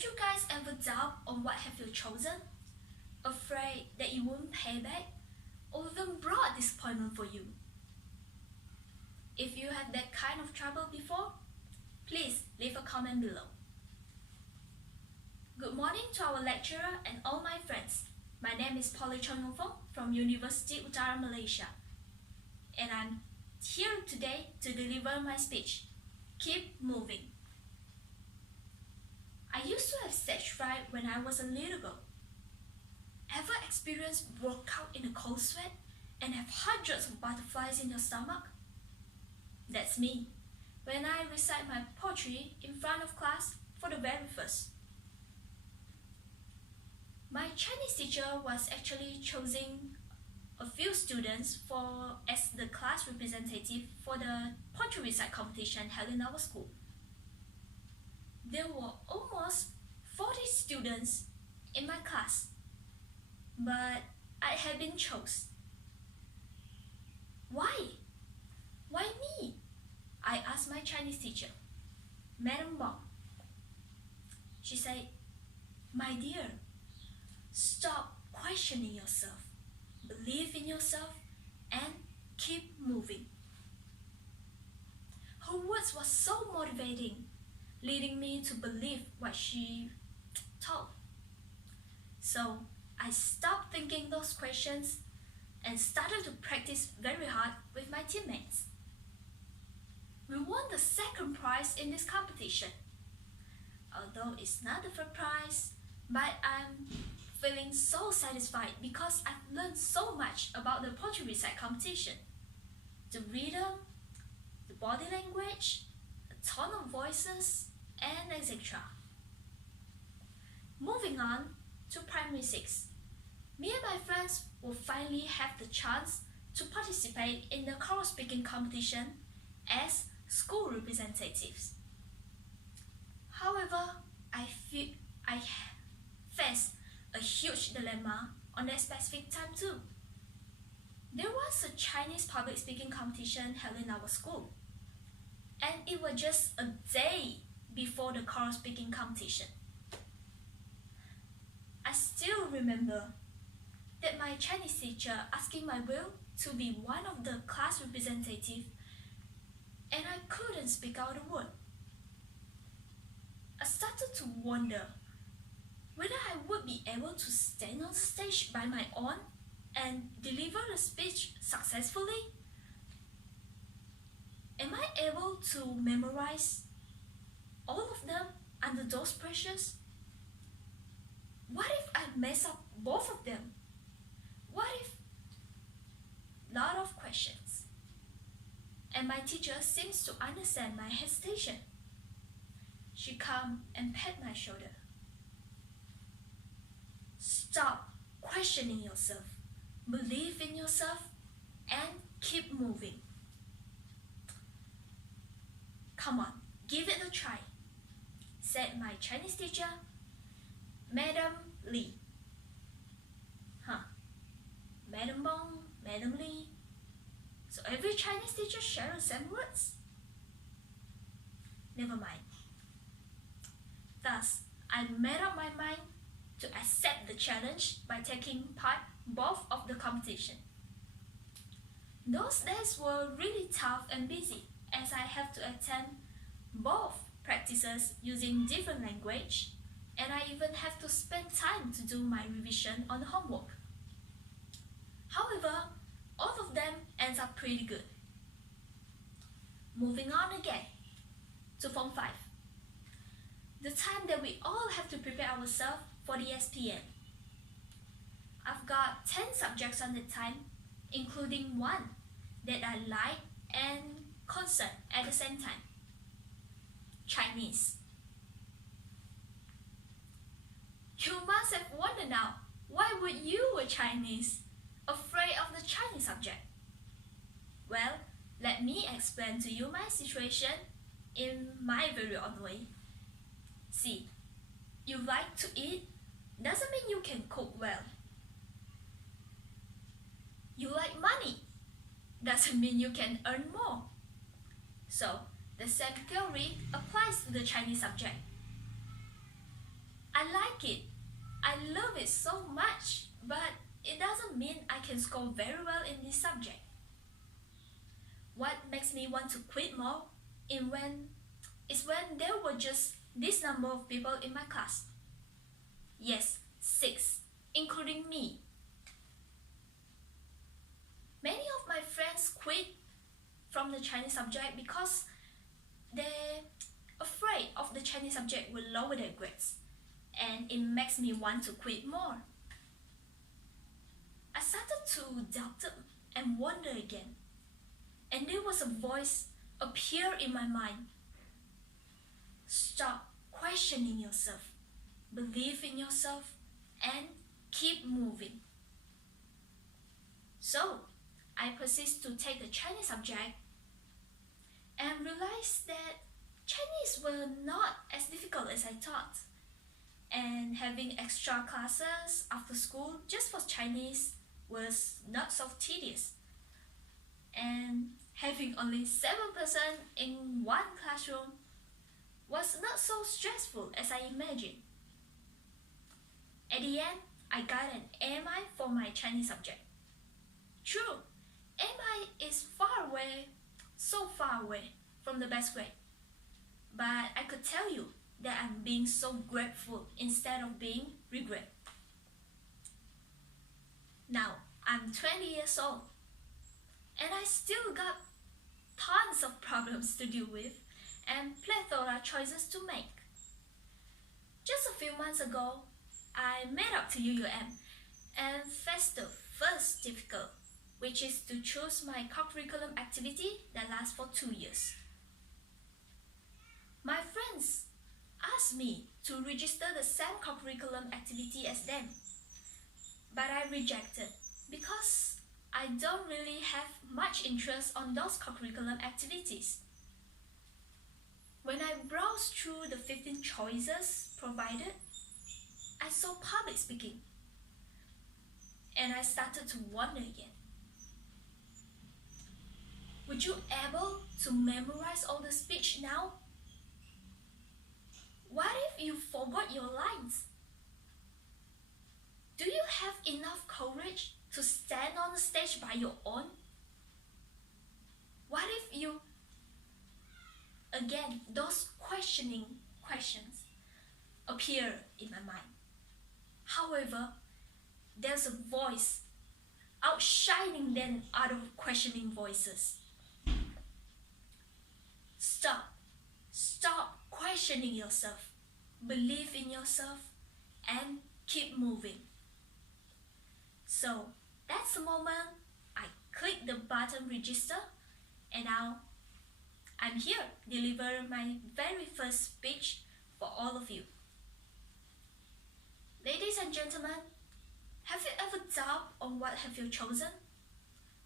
Have you guys ever doubt on what have you chosen? Afraid that you won't pay back? Or even brought disappointment for you? If you had that kind of trouble before, please leave a comment below. Good morning to our lecturer and all my friends. My name is Chong from Universiti Utara, Malaysia. And I'm here today to deliver my speech. Keep moving. I used to have stage fright when I was a little girl. Ever experienced workout in a cold sweat and have hundreds of butterflies in your stomach? That's me, when I recite my poetry in front of class for the very first. My Chinese teacher was actually choosing a few students as the class representative for the poetry recite competition held in our school. There were almost 40 students in my class, but I had been chosen. Why? Why me? I asked my Chinese teacher, Madam Wang. She said, "My dear, stop questioning yourself, believe in yourself, and keep moving." Her words were so motivating, leading me to believe what she taught. So I stopped thinking those questions and started to practice very hard with my teammates. We won the second prize in this competition. Although it's not the first prize, but I'm feeling so satisfied because I've learned so much about the poetry recite competition. The rhythm, the body language, the tone of voices, and etc. Moving on to primary 6. Me and my friends will finally have the chance to participate in the choral speaking competition as school representatives. However, I faced a huge dilemma on that specific time too. There was a Chinese public speaking competition held in our school, and it was just a day before the choral speaking competition. I still remember that my Chinese teacher asking my will to be one of the class representatives, and I couldn't speak out a word. I started to wonder whether I would be able to stand on stage by my own and deliver the speech successfully. Am I able to memorize all of them under those pressures? What if I mess up both of them? What if? Lot of questions. And my teacher seems to understand my hesitation. She came and pat my shoulder. Stop questioning yourself, believe in yourself, and keep moving. Come on, give it a try, said my Chinese teacher, Madam Lee. Madam Bong, Madam Lee. So every Chinese teacher shares the same words? Never mind. Thus, I made up my mind to accept the challenge by taking part both of the competition. Those days were really tough and busy as I have to attend both practices using different language, and I even have to spend time to do my revision on the homework. However, all of them ends up pretty good. Moving on again to Form 5. The time that we all have to prepare ourselves for the SPM. I've got 10 subjects on the time, including one that I like and concern at the same time. Chinese. You must have wondered now, why would you were Chinese, afraid of the Chinese subject? Well, let me explain to you my situation in my very own way. See, you like to eat doesn't mean you can cook well. You like money doesn't mean you can earn more. So, the same theory applies to the Chinese subject. I like it. I love it so much, but it doesn't mean I can score very well in this subject. What makes me want to quit more is when there were just this number of people in my class. Yes, 6, including me. Many of my friends quit from the Chinese subject because they're afraid of the Chinese subject will lower their grades, and it makes me want to quit more. I started to doubt them and wonder again, and there was a voice appear in my mind. Stop questioning yourself, believe in yourself, and keep moving. So, I persist to take the Chinese subject and realized that Chinese were not as difficult as I thought. And having extra classes after school just for Chinese was not so tedious. And having only 7% in one classroom was not so stressful as I imagined. At the end, I got an AMI for my Chinese subject. True, AMI is so far away from the best grade. But I could tell you that I'm being so grateful instead of being regret. Now, I'm 20 years old, and I still got tons of problems to deal with and plethora choices to make. Just a few months ago, I made up to UUM and faced the first difficult, which is to choose my co-curriculum activity that lasts for 2 years. My friends asked me to register the same co-curriculum activity as them, but I rejected because I don't really have much interest on those co-curriculum activities. When I browsed through the 15 choices provided, I saw public speaking, and I started to wonder again. Would you able to memorize all the speech now? What if you forgot your lines? Do you have enough courage to stand on the stage by your own? What if you... Again, those questioning questions appear in my mind. However, there's a voice outshining than other questioning voices. Stop questioning yourself, believe in yourself, and keep moving. So that's the moment I click the button register, and now I'm here deliver my very first speech for all of you. Ladies and gentlemen, have you ever doubt on what have you chosen?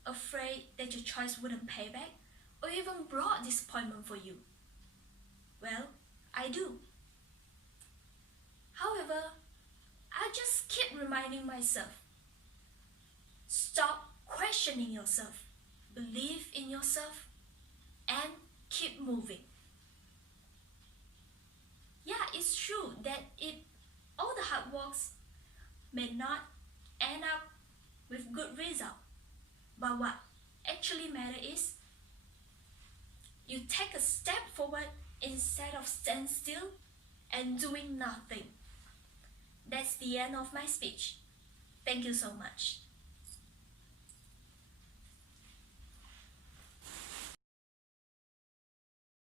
Afraid that your choice wouldn't pay back or even brought disappointment for you? Well, I do. However, I just keep reminding myself, stop questioning yourself, believe in yourself, and keep moving. Yeah, it's true that all the hard works may not end up with good result, but what actually matters is you take a step forward instead of stand still and doing nothing. That's the end of my speech. Thank you so much.